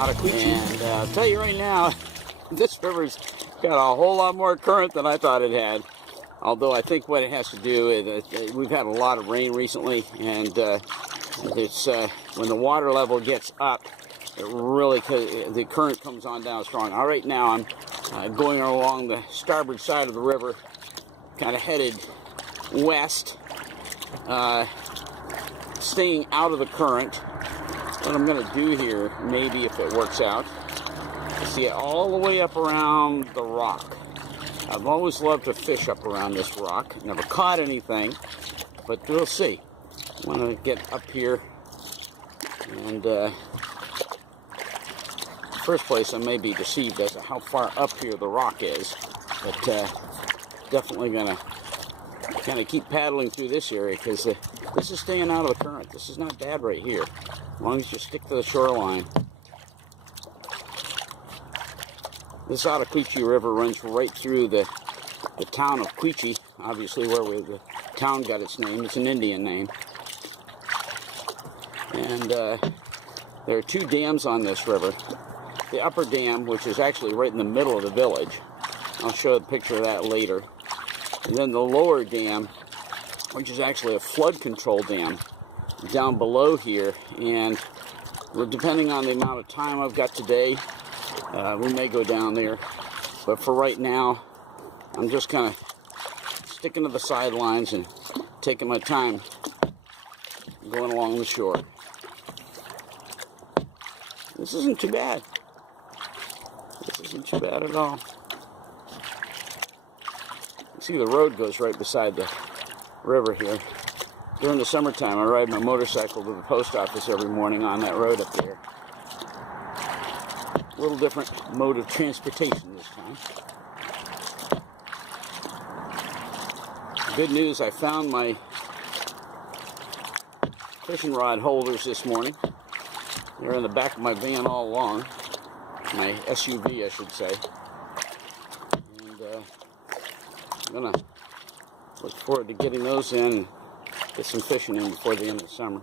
Ottaquechee. And I'll tell you right now, this river's got a whole lot more current than I thought it had. Although I think what it has to do is we've had a lot of rain recently, and it's when the water level gets up, it really the current comes on down strong. All right, now I'm going along the starboard side of the river, kind of headed west, staying out of the current. What I'm going to do here, maybe if it works out, is see it all the way up around the rock. I've always loved to fish up around this rock. Never caught anything, but we'll see. I want to get up here, and first place I may be deceived as to how far up here the rock is, but definitely going to kind of keep paddling through this area because this is staying out of the current. This is not bad right here, as long as you stick to the shoreline. This Ottaquechee River runs right through the town of Quechee, obviously where the town got its name. It's an Indian name. And there are two dams on this river. The upper dam, which is actually right in the middle of the village. I'll show a picture of that later. And then the lower dam, which is actually a flood control dam, down below here. And depending on the amount of time I've got today, we may go down there, but for right now, I'm just kind of sticking to the sidelines and taking my time going along the shore. This isn't too bad. This isn't too bad at all. You see the road goes right beside the river here. During the summertime, I ride my motorcycle to the post office every morning on that road up there. A little different mode of transportation this time. Good news, I found my fishing rod holders this morning. They're in the back of my van all along. My SUV, I should say. And I'm going to look forward to getting those in and get some fishing in before the end of the summer.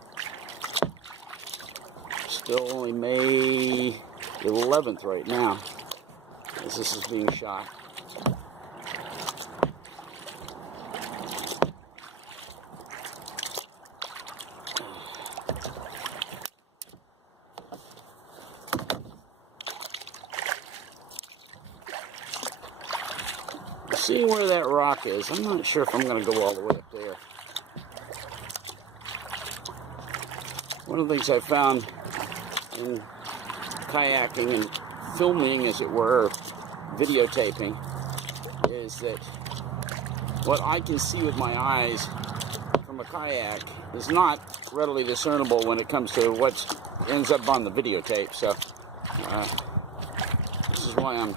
Still only May 11th right now, as this is being shot. Seeing where that rock is, I'm not sure if I'm going to go all the way up there. One of the things I found in kayaking and filming, as it were, videotaping, is that what I can see with my eyes from a kayak is not readily discernible when it comes to what ends up on the videotape. So this is why I'm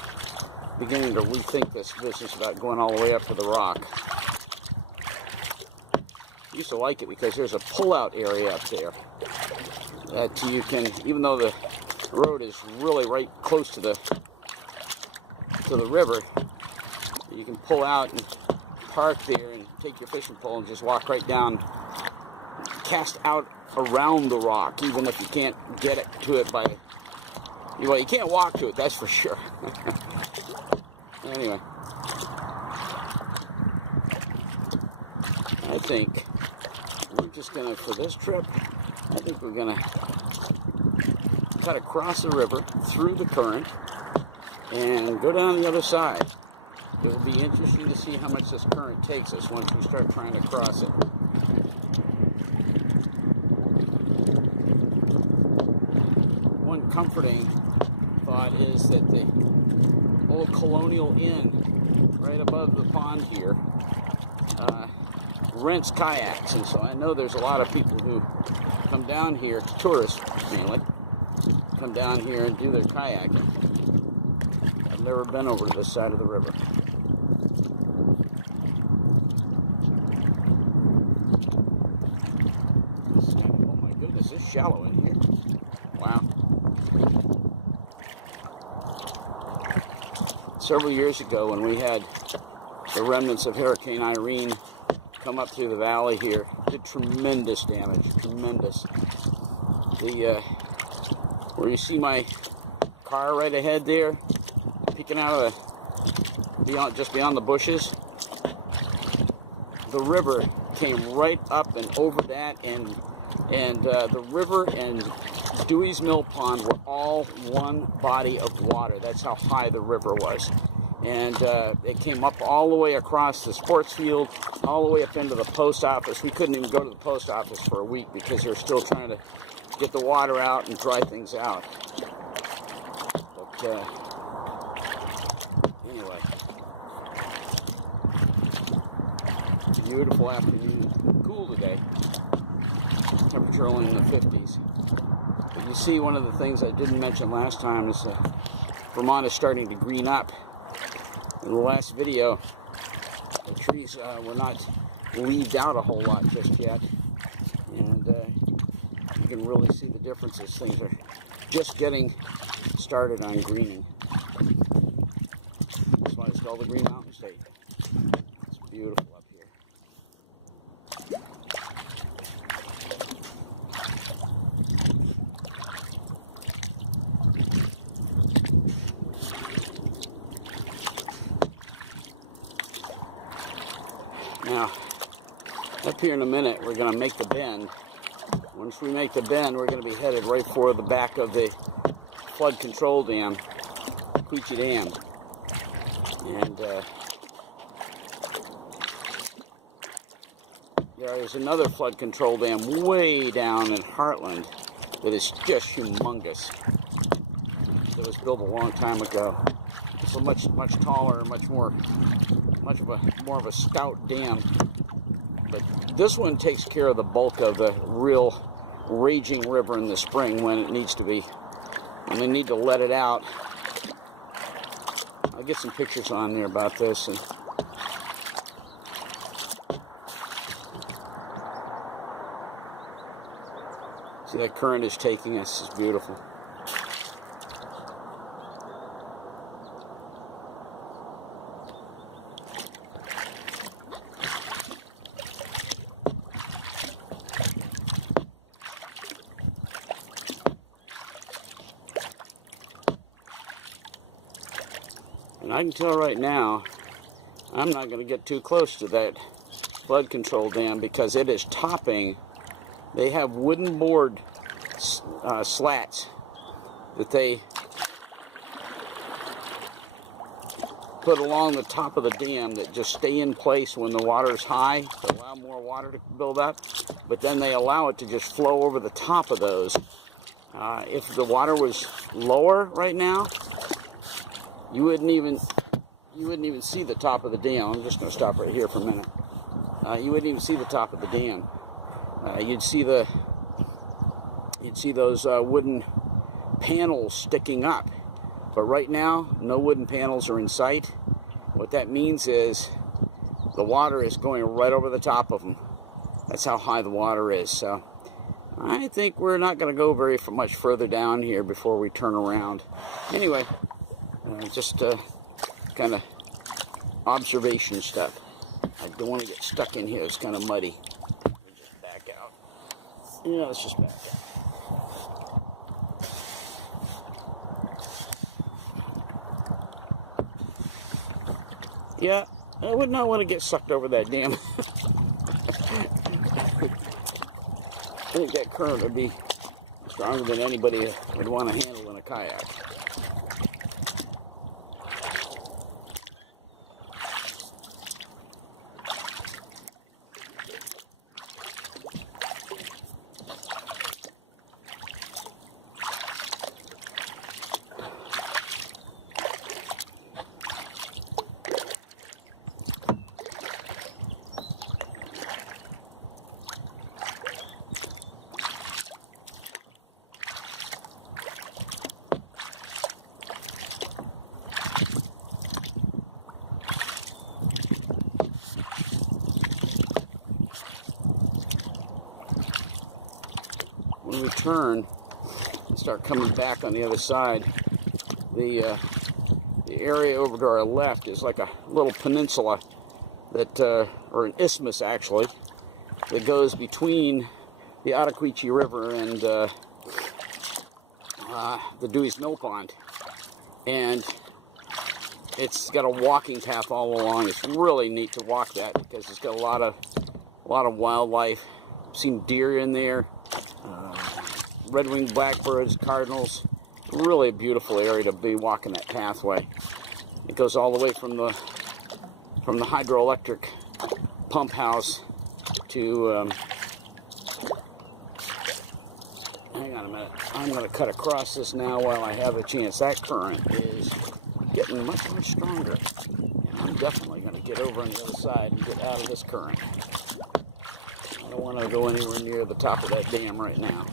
beginning to rethink this business about going all the way up to the rock. I used to like it because there's a pull-out area up there that you can, even though the road is really right close to the river, you can pull out and park there and take your fishing pole and just walk right down, cast out around the rock, even if you can't get it to it by, well, you can't walk to it, that's for sure. Anyway, I think we're just gonna, for this trip, I think we're gonna cut across the river through the current and go down the other side. It will be interesting to see how much this current takes us once we start trying to cross it. One comforting thought is that the old Colonial Inn right above the pond here rents kayaks, and so I know there's a lot of people who come down here, tourists mainly, come down here and do their kayaking. I've never been over to this side of the river. Oh my goodness, it's shallow in here. Wow. Several years ago, when we had the remnants of Hurricane Irene come up through the valley here, did tremendous damage, tremendous. Where you see my car right ahead there, peeking out of just beyond the bushes. The river came right up and over that, and the river and Dewey's Mill Pond were all one body of water. That's how high the river was. And it came up all the way across the sports field, all the way up into the post office. We couldn't even go to the post office for a week because they were still trying to get the water out and dry things out. But anyway, beautiful afternoon, cool today. Temperature only in the 50s. But you see, one of the things I didn't mention last time is Vermont is starting to green up. In the last video, the trees were not leaved out a whole lot just yet, and you can really see the differences. Things are just getting started on greening. That's why it's called the Green Mountain State. It's beautiful up here. Now, up here in a minute, we're going to make the bend. Once we make the bend, we're going to be headed right for the back of the flood control dam, Quechee Dam. And there's another flood control dam way down in Heartland that is just humongous. It was built a long time ago. It's a much taller, more of a stout dam. But this one takes care of the bulk of the real raging river in the spring when it needs to be. And they need to let it out. I'll get some pictures on there about this. And see, that current is taking us. It's beautiful. And I can tell right now, I'm not going to get too close to that flood control dam because it is topping. They have wooden board slats that they put along the top of the dam that just stay in place when the water is high to allow more water to build up. But then they allow it to just flow over the top of those. If the water was lower right now, you wouldn't even see the top of the dam. I'm just going to stop right here for a minute. You wouldn't even see the top of the dam. You'd see those wooden panels sticking up. But right now, no wooden panels are in sight. What that means is the water is going right over the top of them. That's how high the water is. So I think we're not going to go very much further down here before we turn around. Anyway. Just kind of observation stuff. I don't want to get stuck in here. It's kind of muddy. Let's just back out. Yeah, let's just back out. Yeah, I would not want to get sucked over that dam. I think that current would be stronger than anybody would want to handle in a kayak. When we turn and start coming back on the other side, the area over to our left is like a little peninsula that, or an isthmus actually, that goes between the Ottaquechee River and the Dewey's Mill Pond. and it's got a walking path all along. It's really neat to walk that because it's got a lot of wildlife. I've seen deer in there, red-winged blackbirds, cardinals. Really a beautiful area to be walking that pathway. It goes all the way from the hydroelectric pump house to hang on a minute. I'm going to cut across this now while I have a chance. That current is getting much stronger, and I'm definitely going to get over on the other side and get out of this current. I don't want to go anywhere near the top of that dam right now.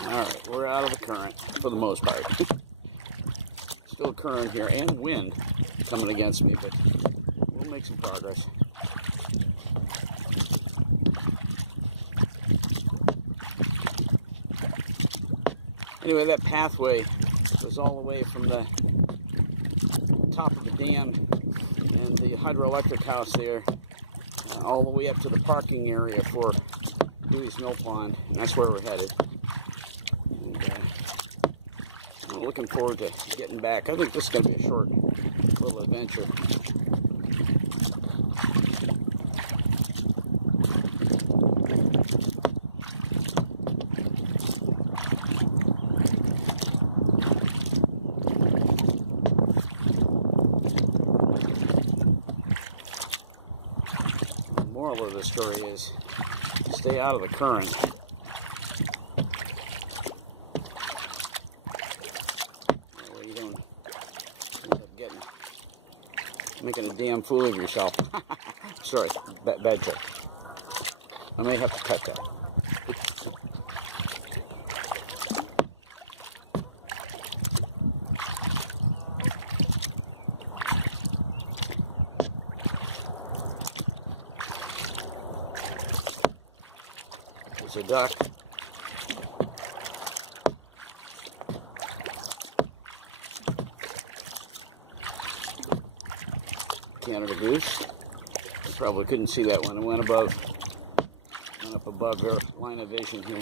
Alright, we're out of the current for the most part. Still current here and wind coming against me, but we'll make some progress. Anyway, that pathway goes all the way from the top of the dam and the hydroelectric house there, all the way up to the parking area for Dewey's Mill Pond, and that's where we're headed. I'm looking forward to getting back. I think this is going to be a short little adventure. The moral of the story is stay out of the current. Making a damn fool of yourself. Sorry, bad joke. I may have to cut that. There's a duck. Canada goose. You probably couldn't see that one. It went up above their line of vision here.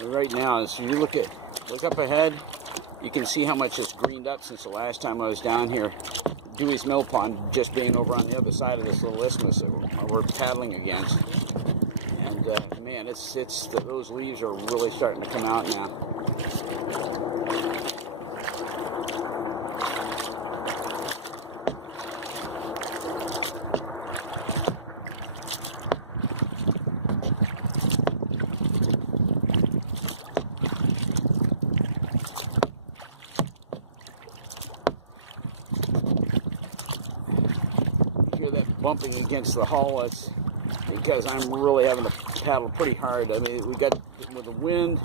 Right now, as you look up ahead, you can see how much it's greened up since the last time I was down here. Dewey's Mill Pond just being over on the other side of this little isthmus that we're paddling against. And man, those leaves are really starting to come out now. That bumping against the hull, it's because I'm really having to paddle pretty hard. I mean, we got with the wind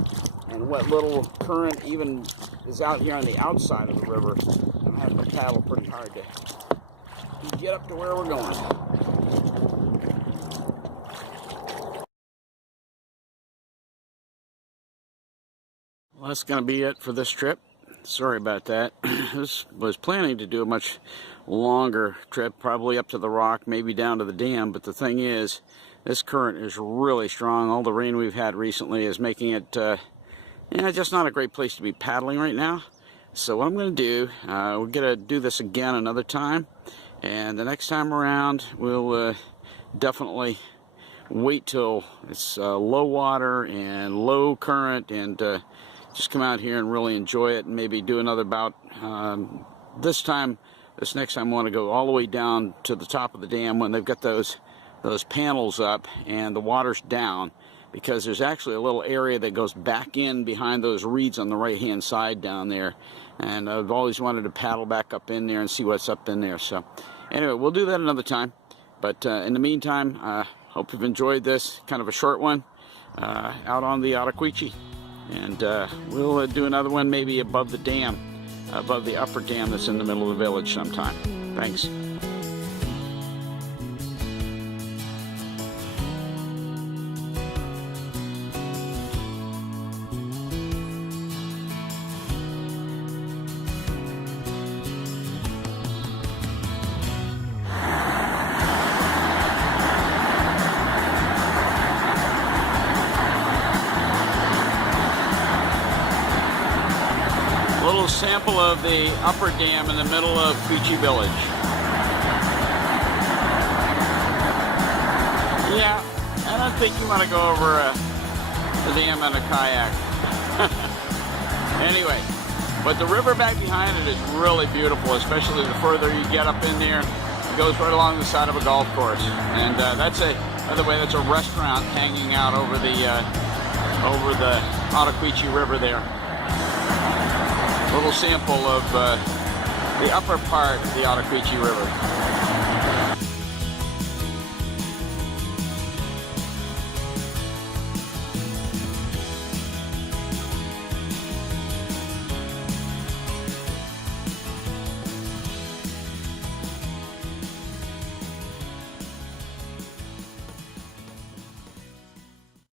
and what little current even is out here on the outside of the river. I'm having to paddle pretty hard to get up to where we're going. Well, that's going to be it for this trip. Sorry about that. I was planning to do a much longer trip, probably up to the rock, maybe down to the dam, but the thing is, this current is really strong. All the rain we've had recently is making it just not a great place to be paddling right now. So what I'm going to do, we're going to do this again another time, and the next time around we'll definitely wait till it's low water and low current, and just come out here and really enjoy it, and maybe do another bout, this time this next time I want to go all the way down to the top of the dam when they've got those panels up and the water's down, because there's actually a little area that goes back in behind those reeds on the right hand side down there, and I've always wanted to paddle back up in there and see what's up in there. So anyway, we'll do that another time, but in the meantime, hope you've enjoyed this kind of a short one out on the Ottaquechee, and we'll do another one maybe above the dam, above the upper dam that's in the middle of the village sometime. Thanks. Little sample of the upper dam in the middle of Quechee village. Yeah, I don't think you want to go over the dam on a kayak. Anyway, but the river back behind it is really beautiful, especially the further you get up in there. It goes right along the side of a golf course, and by the way, that's a restaurant hanging out over the Ottaquechee River there. Little sample of the upper part of the Ottaquechee River.